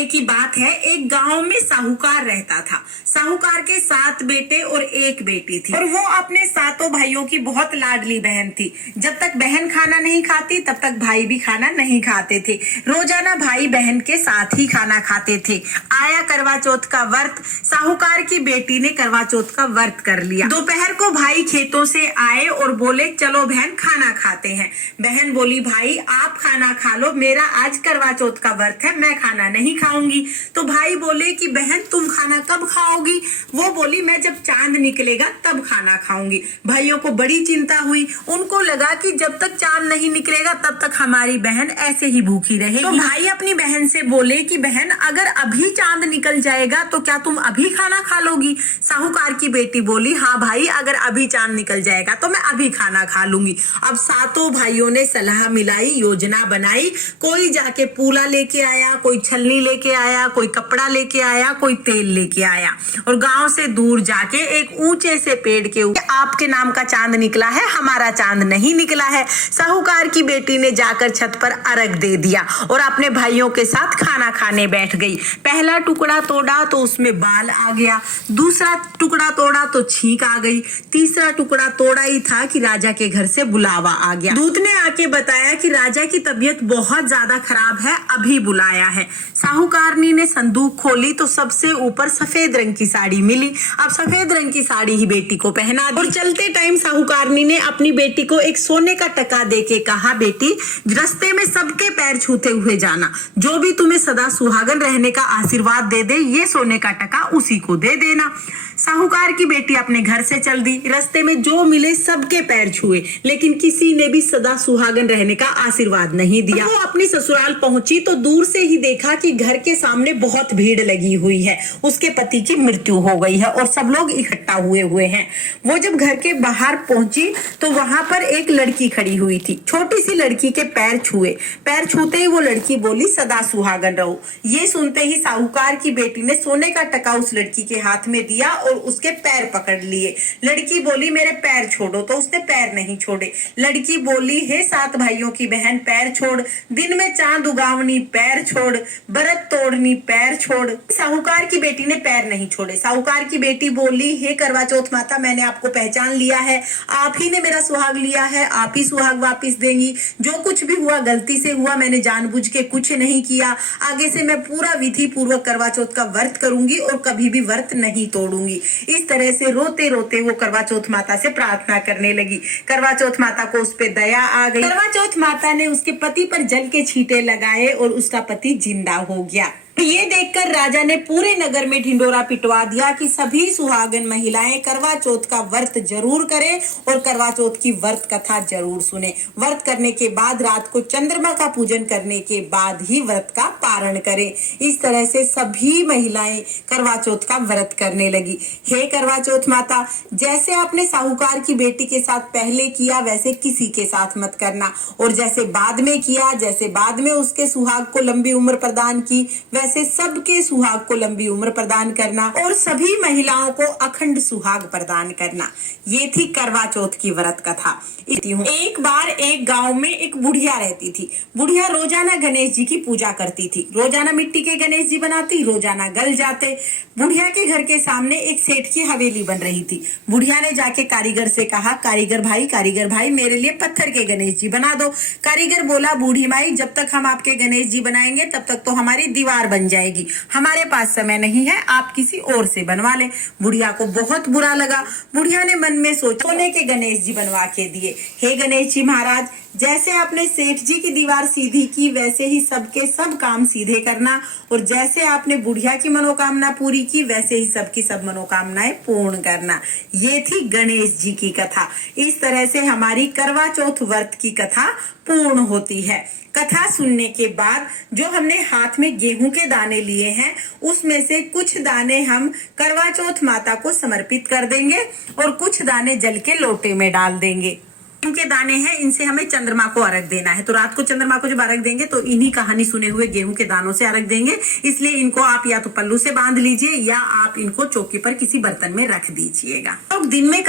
पहले की बात है, एक गांव में साहूकार रहता था। साहूकार के 7 बेटे और 1 बेटी थी और वो अपने 7 भाइयों की बहुत लाडली बहन थी। जब तक बहन खाना नहीं खाती तब तक भाई भी खाना नहीं खाते थे। रोजाना भाई बहन के साथ ही खाना खाते थे। आया करवा चौथ का व्रत, साहूकार की बेटी ने करवा चौथ का व्रत कर लिया। दोपहर को भाई खेतों से आए और बोले चलो बहन खाना खाते हैं। बहन बोली भाई आप खाना खा लो, मेरा आज करवा चौथ का व्रत है, मैं खाना नहीं खाऊंगी। तो भाई बोले कि बहन तुम खाना कब खाओगी? वो बोली मैं जब चांद निकलेगा तब खाना खाऊंगी। भाइयों को बड़ी चिंता हुई, उनको लगा कि जब तक चांद नहीं निकलेगा तब तक हमारी बहन ऐसे ही भूखी रहेगी। तो भाई अपनी बहन से बोले कि बहन अगर अभी चांद निकल जाएगा तो क्या तुम अभी खाना खा लोगी? साहूकार की बेटी बोली हाँ भाई, अगर अभी चांद निकल जाएगा तो मैं अभी खाना खा लूंगी। अब 7 भाइयों ने सलाह मिलाई, योजना बनाई। कोई जाके पूला लेके आया, कोई छलनी लेके आया, कोई कपड़ा लेके आया, कोई तेल लेके आया और गांव से दूर जाके एक ऊंचे से पेड़ के ऊपर आपके नाम का चांद निकला है, हमारा चांद नहीं निकला है। साहूकार की बेटी ने जाकर छत पर अर्घ दे दिया और अपने भाइयों के साथ खाना खाने बैठ गई। पहला टुकड़ा तोड़ा तो उसमें बाल आ गया, दूसरा टुकड़ा तोड़ा तो छींक आ गई, तीसरा टुकड़ा तोड़ा ही था कि राजा के घर से बुलावा आ गया। दूत ने आके बताया कि राजा की तबीयत बहुत ज्यादा खराब है, अभी बुलाया है। साहूकारनी ने संदूक खोली तो सबसे ऊपर सफेद रंग की साड़ी मिली। अब सफेद रंग की साड़ी ही बेटी को पहना दी और चलते टाइम साहूकारनी ने अपनी बेटी को एक सोने का टका देके कहा बेटी रास्ते में सबके पैर छूते हुए जाना, जो भी तुम्हें सदा सुहागन रहने का आशीर्वाद दे दे ये सोने का टका उसी को दे देना। साहूकार की बेटी अपने घर से चल दी, रास्ते में जो मिले सबके पैर छुए, लेकिन किसी ने भी सदा सुहागन रहने का आशीर्वाद नहीं दिया। वो अपनी ससुराल पहुंची तो दूर से ही देखा कि घर के सामने बहुत भीड़ लगी हुई है, उसके पति की मृत्यु हो गई है और सब लोग इकट्ठा हुए हैं। वो जब घर के बाहर पहुंची तो वहां पर एक लड़की खड़ी हुई थी। छोटी सी लड़की के पैर छुए, पैर छूते ही वो लड़की बोली सदा सुहागन रहो। ये सुनते ही साहूकार की बेटी ने सोने का टका उस लड़की के हाथ में दिया और उसके पैर पकड़ लिए। लड़की बोली मेरे पैर छोड़ो, तो उसने पैर नहीं छोड़े। लड़की बोली हे 7 भाइयों की बहन पैर छोड़, दिन में चांद उगावनी पैर छोड़, बरत तोड़नी पैर छोड़। साहूकार की बेटी ने पैर नहीं छोड़े। साहूकार की बेटी बोली हे करवा चौथ माता मैंने आपको पहचान लिया है, आप ही ने मेरा सुहाग लिया है, आप ही सुहाग वापिस देंगी। जो कुछ भी हुआ गलती से हुआ, मैंने जानबूझ के कुछ नहीं किया। आगे से मैं पूरा विधि पूर्वक करवा चौथ का व्रत करूंगी और कभी भी व्रत नहीं तोड़ूंगी। इस तरह से रोते रोते वो करवा चौथ माता से प्रार्थना करने लगी। करवा चौथ माता को उस पे दया आ गई। करवा चौथ माता ने उसके पति पर जल के छींटे लगाए और उसका पति जिंदा हो गया। ये देखकर राजा ने पूरे नगर में ढिंडोरा पिटवा दिया कि सभी सुहागन महिलाएं करवा चौथ का व्रत जरूर करें और करवा चौथ की व्रत कथा जरूर सुने। व्रत करने के बाद रात को चंद्रमा का पूजन करने के बाद ही व्रत का पारण करें। इस तरह से सभी महिलाएं करवा चौथ का व्रत करने लगी। हे करवा चौथ माता, जैसे आपने साहूकार की बेटी के साथ पहले किया वैसे किसी के साथ मत करना, और जैसे बाद में किया, जैसे बाद में उसके सुहाग को लंबी उम्र प्रदान की, वैसे सबके सुहाग को लंबी उम्र प्रदान करना और सभी महिलाओं को अखंड सुहाग प्रदान करना। ये थी करवा चौथ की व्रत कथा। एक बार एक गांव में एक बुढ़िया रहती थी। बुढ़िया रोजाना गणेश जी की पूजा करती थी। रोजाना मिट्टी के गणेश जी बनाती, रोजाना गल जाते। बुढ़िया के घर के सामने एक सेठ की हवेली बन रही थी। बुढ़िया ने जाके कारीगर से कहा कारीगर भाई मेरे लिए पत्थर के गणेश जी बना दो। कारीगर बोला बूढ़ी माई जब तक हम आपके गणेश जी बनाएंगे तब तक तो हमारी दीवार बन जाएगी, हमारे पास समय नहीं है, आप किसी और से बनवा ले। बुढ़िया को बहुत बुरा लगा। बुढ़िया ने मन में सोचा सोने के गणेश जी बनवा के दिए। हे गणेश जी महाराज, जैसे आपने सेठ जी की दीवार सीधी की वैसे ही सबके सब काम सीधे करना, और जैसे आपने बुढ़िया की मनोकामना पूरी की वैसे ही सबकी सब मनोकामनाएं पूर्ण करना। ये थी गणेश जी की कथा। इस तरह से हमारी करवा चौथ व्रत की कथा पूर्ण होती है। कथा सुनने के बाद जो हमने हाथ में गेहूं के दाने लिए हैं उसमें से कुछ दाने हम करवा चौथ माता को समर्पित कर देंगे और कुछ दाने जल के लोटे में डाल देंगे। इनके दाने हैं, इनसे हमें चंद्रमा को अर्घ देना है। तो रात को चंद्रमा को जब अर्घ देंगे तो इन्हीं कहानी सुने हुए गेहूं के दानों से अर्घ देंगे। इसलिए इनको आप या तो पल्लू से बांध लीजिए या आप इनको चौकी पर किसी बर्तन में रख दीजिएगा। तो दिन में